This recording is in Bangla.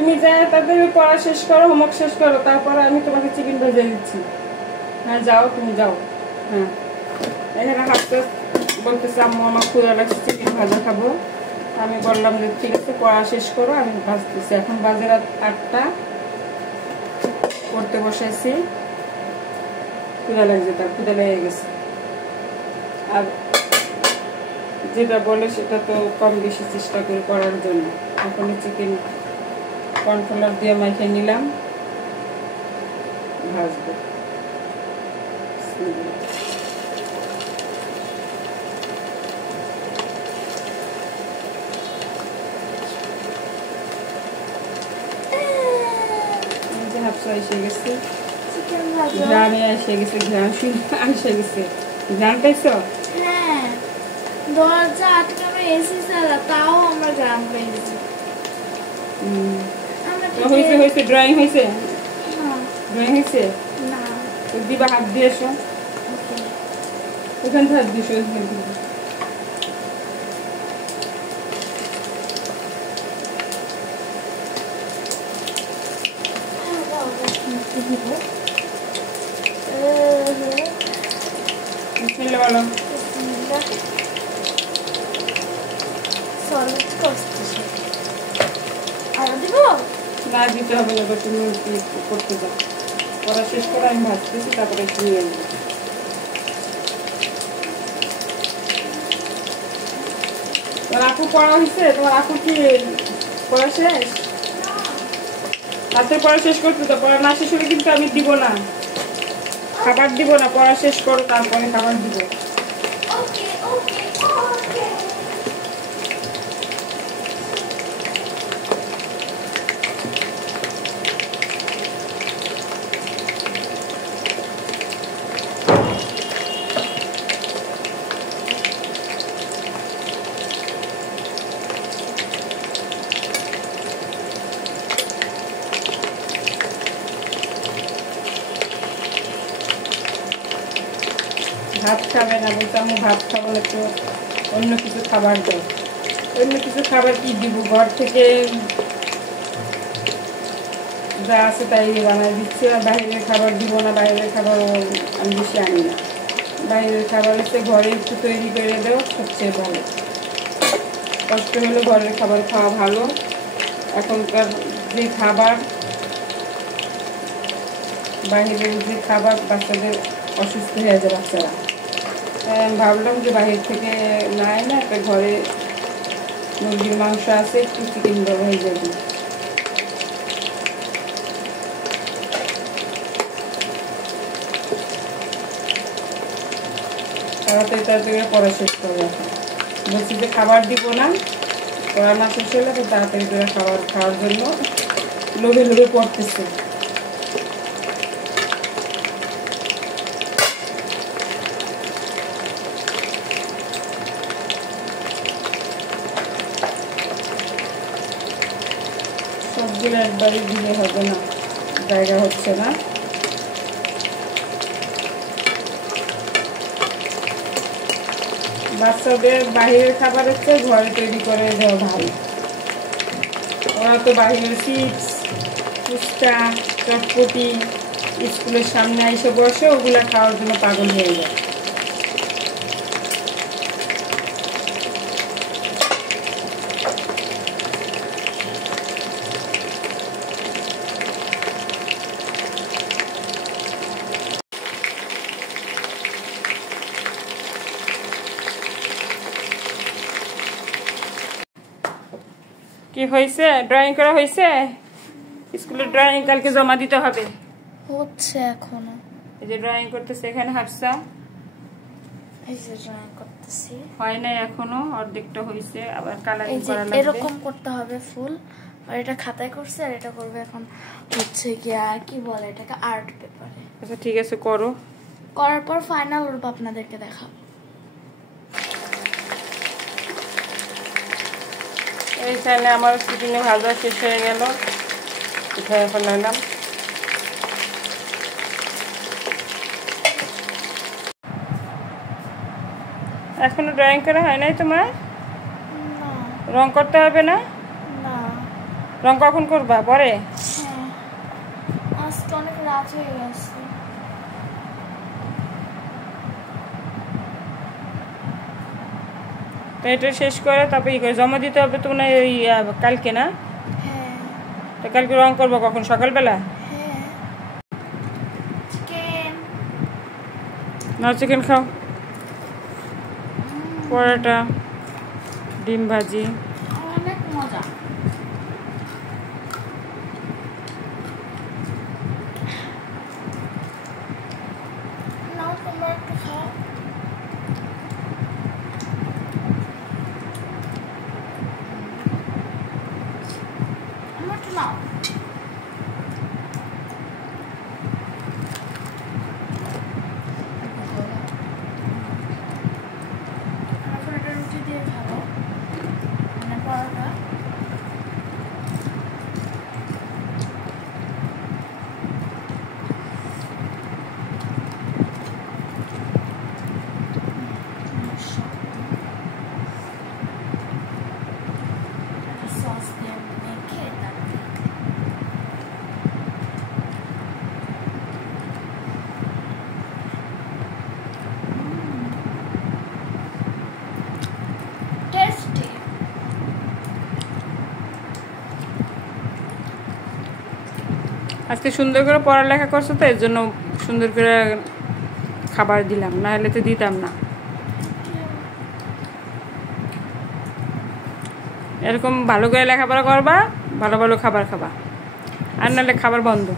তুমি যা তাদের পড়া শেষ করো, হোমওয়ার্ক শেষ করো, তারপরে আমি তোমাকে চিকেন ভেজে দিচ্ছি। হ্যাঁ যাও, তুমি যাও। হ্যাঁ এখানে হাঁটতে বলতেছে আম্মু আমার ক্ষুধা লাগছে, চিকেন ভাজা খাবো। আমি বললাম যে ঠিক আছে পড়া শেষ করো, আমি ভাজতেছি। এখন বাজে রাত 8টা, পড়তে বসেছি। ক্ষুধা লাগছে, তার ক্ষুধা লেগে গেছে। আর যেটা বলে সেটা তো কম বেশি চেষ্টা করি করার জন্য। এখন চিকেন কর্নফ্লাওয়ার দিয়ে মাখিয়ে নিলাম, ভাজবো। হাফসা এসে গেছে, গ্রামে এসে গেছে, গ্রাম এসে গেছে। গ্রাম পাইছো? হ্যাঁ, দরজা আটকানো এসি চালা, তাও আমরা গ্রাম পেয়েছি। হয়েছে হয়েছে, ড্রয়িং হয়েছে, ড্রয়িং হয়েছে। না দিবা, হাত দিয়ে এসো, ওখান থেকে হাত দিয়েছো। বলো না, দিতে হবে না, তুমি করতে যাও। পড়া শেষ করে আমি ভাজতেছি, তারপরে একটু নিয়ে আসবো। তোমার আপু পড়া হয়েছে? তোমার আপু কি পড়া শেষ? রাতে পড়া শেষ করতে তো, পড়া না শেষ হলে কিন্তু আমি দিব না, খাবার দিব না। পড়া শেষ করো, তারপরে খাবার দিব। ভাত খাবে না, বলতে আমি ভাত খাবো না, তো অন্য কিছু খাবার দাও। অন্য কিছু খাবার কি দিব? ঘর থেকে যা আছে তাই বানাই দিচ্ছি। আর বাইরের খাবার দিব না, বাইরের খাবার আমি বেশি আনি না। বাইরের খাবার হচ্ছে ঘরে একটু তৈরি করে দেওয়া সবচেয়ে ভালো। কষ্ট হলে ঘরের খাবার খাওয়া ভালো। এখনকার যে খাবার, বাইরের যে খাবার, বাচ্চাদের অসুস্থ হয়ে যায় বাচ্চারা। ভাবলাম যে বাহির থেকে নাই না, একটা ঘরে মুরগির মাংস আছে, একটু চিকেন বড় হয়ে যাবে। তাড়াতাড়ি তাড়াতাড়ি পড়া শেষ করে। এখন বলছি যে খাবার দিব না, পড়া না শেষ হলে তো তাড়াতাড়ি করে খাবার খাওয়ার জন্য লোভে লোভে পড়তেছে। সবগুলো একবারই দিলে হবে না, জায়গা হচ্ছে না। বাচ্চাদের বাহিরের খাবারের চেয়ে ঘরে তৈরি করে দেওয়া ভালো। ওরা তো বাহিরের চিপস, ফুচকা, চটপটি স্কুলের সামনে এসে বসে, ওগুলা খাওয়ার জন্য পাগল হয়ে যায়। কি হয়েছে? ড্রয়িং করা হয়েছে? স্কুলের ড্রয়িং কালকে জমা দিতে হবে। হচ্ছে এখনো, এই যে ড্রয়িং করতেছে এখানে হাফসা, এই যে ড্রয়িং করতেছি। হয় নাই এখনো, অর্ধেকটা হয়েছে, আবার কালারিং করা লাগবে। এরকম করতে হবে ফুল। আর এটা খাতায় করছে, আর এটা করবে এখন হচ্ছে কি, আর কি বলে এটাকে, আর্ট পেপারে। আচ্ছা ঠিক আছে, করো। করার পর ফাইনাল রূপ আপনাদেরকে দেখাবো। এইখানে আমার চিকেনে ভাজা শেষ হয়ে গেল, উঠায় ফেলাইলাম। এখনো ড্রয়িং করা হয় নাই তোমার? না, রং করতে হবে না? না, রং কখন করবা? পরে? হ্যাঁ, আজকে অনেক রাত হয়ে গেছে। তো এটা শেষ করে তারপরে ই করে জমা দিতে হবে তো না ওই কালকে না? হ্যাঁ তো কালকে রং করবো কখন? সকালবেলা? হ্যাঁ। চিকেন না চিকেন খাও, পরোটা, ডিম ভাজি। অনেক মজা। নাও তোমরা একটু খাও। আমার একটু নাও। এখন এটা রুটি দিয়ে খাবো, মানে পরোটা। সস দিয়ে মেখে তারপরে টেস্টি। আজকে সুন্দর করে পড়ালেখা করছো তো এর জন্য সুন্দর করে খাবার দিলাম, না হলে তো দিতাম না। এরকম ভালো করে লেখাপড়া করবা, ভালো ভালো খাবার খাবা, আর নাহলে খাবার বন্ধ।